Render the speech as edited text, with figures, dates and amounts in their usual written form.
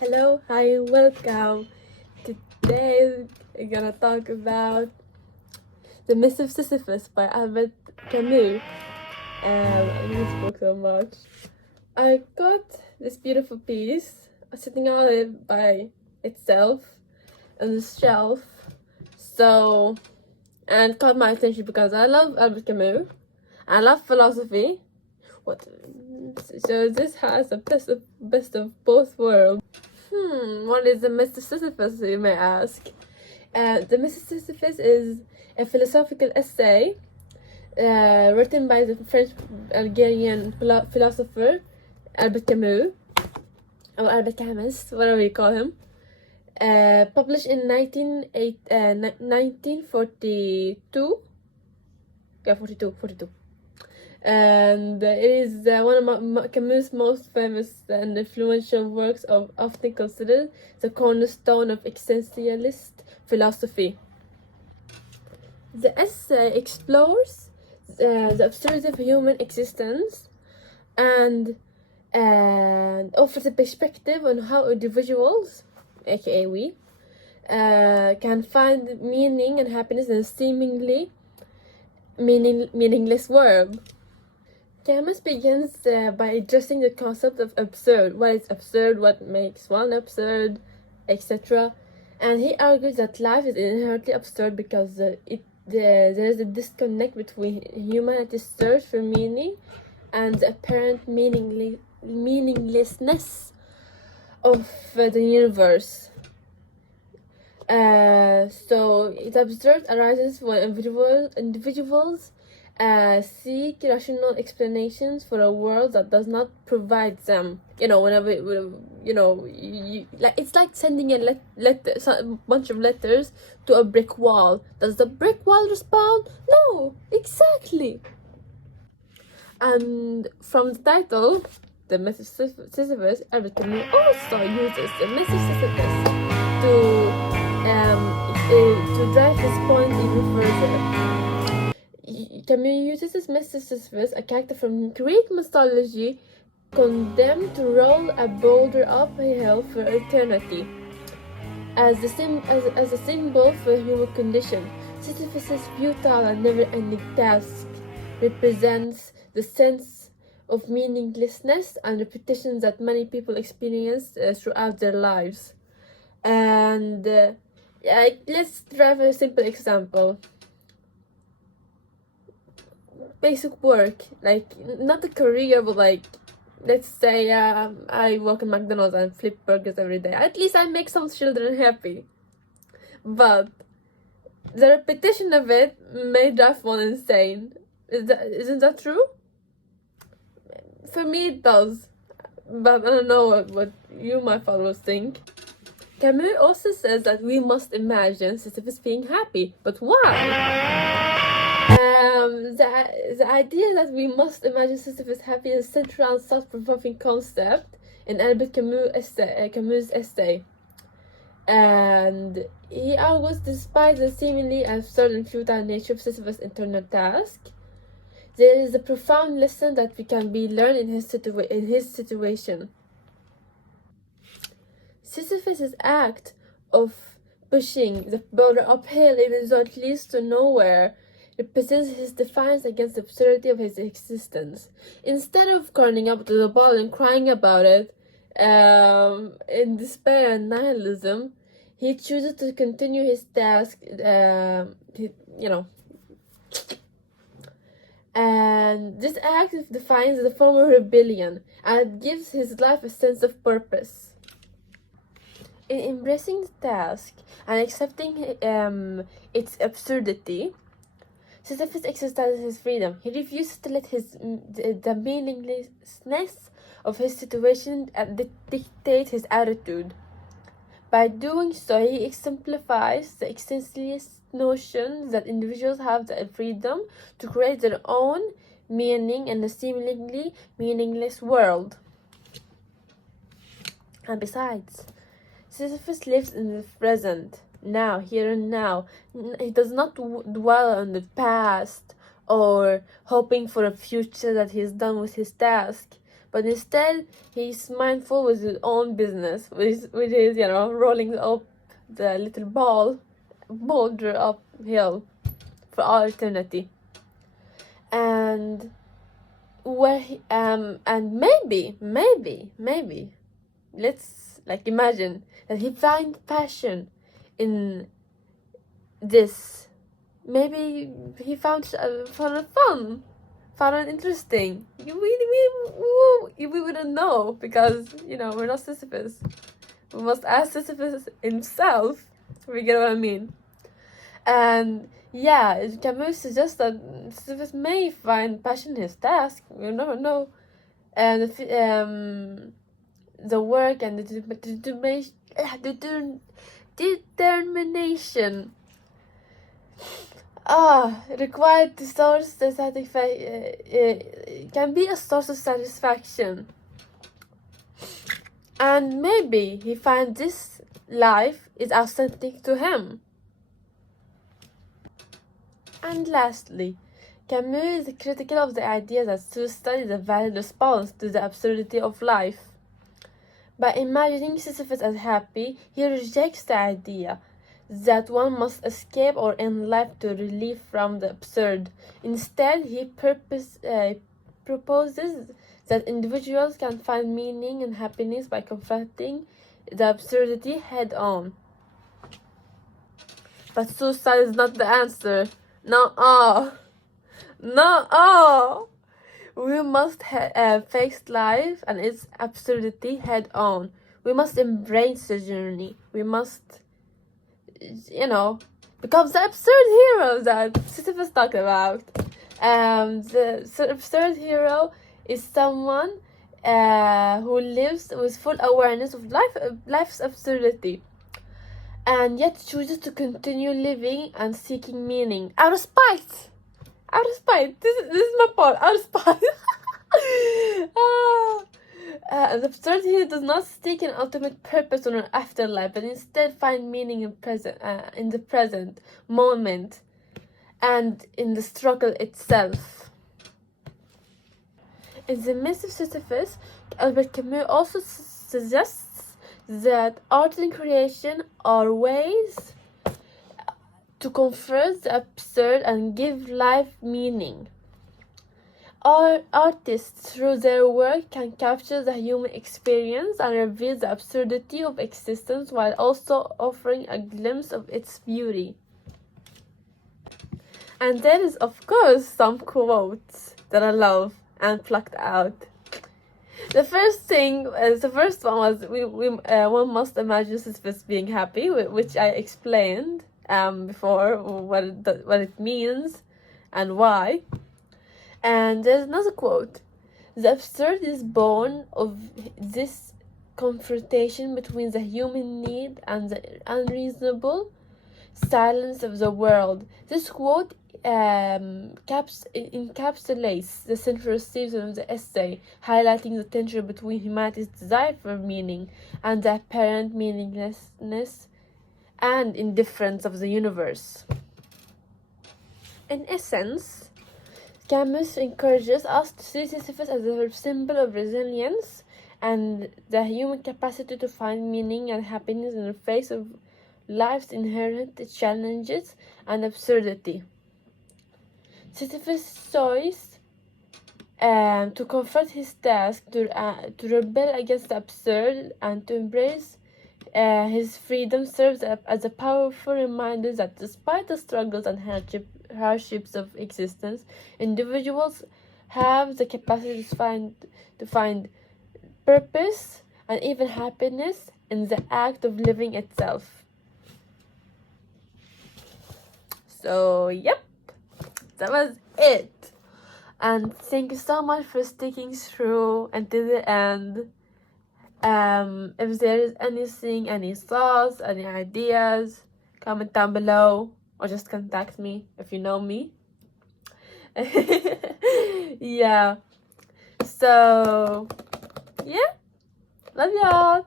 Hello, hi, welcome. Today we're gonna talk about The Myth of Sisyphus by Albert Camus. I love this book so much. I got this beautiful piece sitting on it by itself on the shelf. And it caught my attention because I love Albert Camus. I love philosophy. So this has the best of both worlds. What is the Myth of Sisyphus, you may ask? The Myth of Sisyphus is a philosophical essay written by the French Algerian philosopher Albert Camus, or Albert Camus, whatever you call him. Published in 1942. Yeah, 42. And it is one of Camus' most famous and influential works, often considered the cornerstone of existentialist philosophy. The essay explores the absurdity of human existence and offers a perspective on how individuals, aka we, can find meaning and happiness in a seemingly meaningless world. Camus begins by addressing the concept of absurd. What is absurd? What makes one absurd? Etc. And he argues that life is inherently absurd because there is a disconnect between humanity's search for meaning and the apparent meaninglessness of the universe. So it's absurd arises when individuals seek rational explanations for a world that does not provide them. Whenever like it's like sending a bunch of letters to a brick wall. Does the brick wall respond? No, exactly. And from the title, The Myth of Sisyphus, Albert Camus also uses the Myth of Sisyphus to drive his point even further. Camus uses this Myth of Sisyphus, a character from Greek mythology, condemned to roll a boulder up a hill for eternity, as a symbol for the human condition. Sisyphus' futile and never-ending task represents the sense of meaninglessness and repetition that many people experience throughout their lives. And let's drive a simple example. Basic work, like not a career, but like let's say I work in McDonald's and flip burgers every day. At least I make some children happy, but the repetition of it may drive one insane. Isn't that true? For me it does, but I don't know what you, my followers, think. Camus also says that we must imagine Sisyphus being happy, but why? The idea that we must imagine Sisyphus happy is a central and thought-provoking concept in Albert Camus' essay. And he argues, despite the seemingly absurd and futile nature of Sisyphus' internal task, there is a profound lesson that we can be learned in his situation. Sisyphus' act of pushing the boulder uphill, even though it leads to nowhere, represents his defiance against the absurdity of his existence. Instead of curling up to the ball and crying about it in despair and nihilism, he chooses to continue his task, and this act defines the form of rebellion, and it gives his life a sense of purpose. In embracing the task and accepting its absurdity, Sisyphus exercises his freedom. He refuses to let the meaninglessness of his situation dictate his attitude. By doing so, he exemplifies the existentialist notion that individuals have the freedom to create their own meaning in a seemingly meaningless world. And besides, Sisyphus lives in the present, now, here and now. He does not dwell on the past or hoping for a future that he is done with his task, but instead he's mindful with his own business, with his, rolling up the little boulder uphill for all eternity. And and maybe, let's imagine that he finds passion in this. Maybe he found it fun, found it interesting. We wouldn't know, because we're not Sisyphus. We must ask Sisyphus himself. We get what I mean. And yeah, Camus suggests that Sisyphus may find passion in his task. We never know. And the work and the determination required to source the can be a source of satisfaction. And maybe he finds this life is authentic to him. And lastly, Camus is critical of the idea that suicide is a valid response to the absurdity of life. By imagining Sisyphus as happy, he rejects the idea that one must escape or end life to relief from the absurd. Instead, he proposes that individuals can find meaning and happiness by confronting the absurdity head on. But suicide is not the answer. No. We must face life and its absurdity head on. We must embrace the journey. We must, become the absurd hero that Sisyphus talked about. The absurd hero is someone who lives with full awareness of life's absurdity, and yet chooses to continue living and seeking meaning out of spite. This is my part. Out of spite. The absurd hero does not seek an ultimate purpose or an afterlife, but instead find meaning in the present moment and in the struggle itself. In the Myth of Sisyphus, Albert Camus also suggests that art and creation are ways to confront the absurd and give life meaning. Artists, through their work, can capture the human experience and reveal the absurdity of existence while also offering a glimpse of its beauty. And there is, of course, some quotes that I love and plucked out. The first one was one must imagine Sisyphus being happy, which I explained before what it means and why. And there's another quote: the absurd is born of this confrontation between the human need and the unreasonable silence of the world. This quote encapsulates the central theme of the essay, highlighting the tension between humanity's desire for meaning and the apparent meaninglessness and indifference of the universe. In essence, Camus encourages us to see Sisyphus as a symbol of resilience and the human capacity to find meaning and happiness in the face of life's inherent challenges and absurdity. Sisyphus' choice to confront his task, to rebel against the absurd, and to embrace his freedom serves as a powerful reminder that despite the struggles and hardships of existence, individuals have the capacity to find purpose and even happiness in the act of living itself. So, yep, that was it. And thank you so much for sticking through until the end. If there is anything, any thoughts, any ideas, comment down below or just contact me if you know me. Yeah. So, yeah. Love y'all.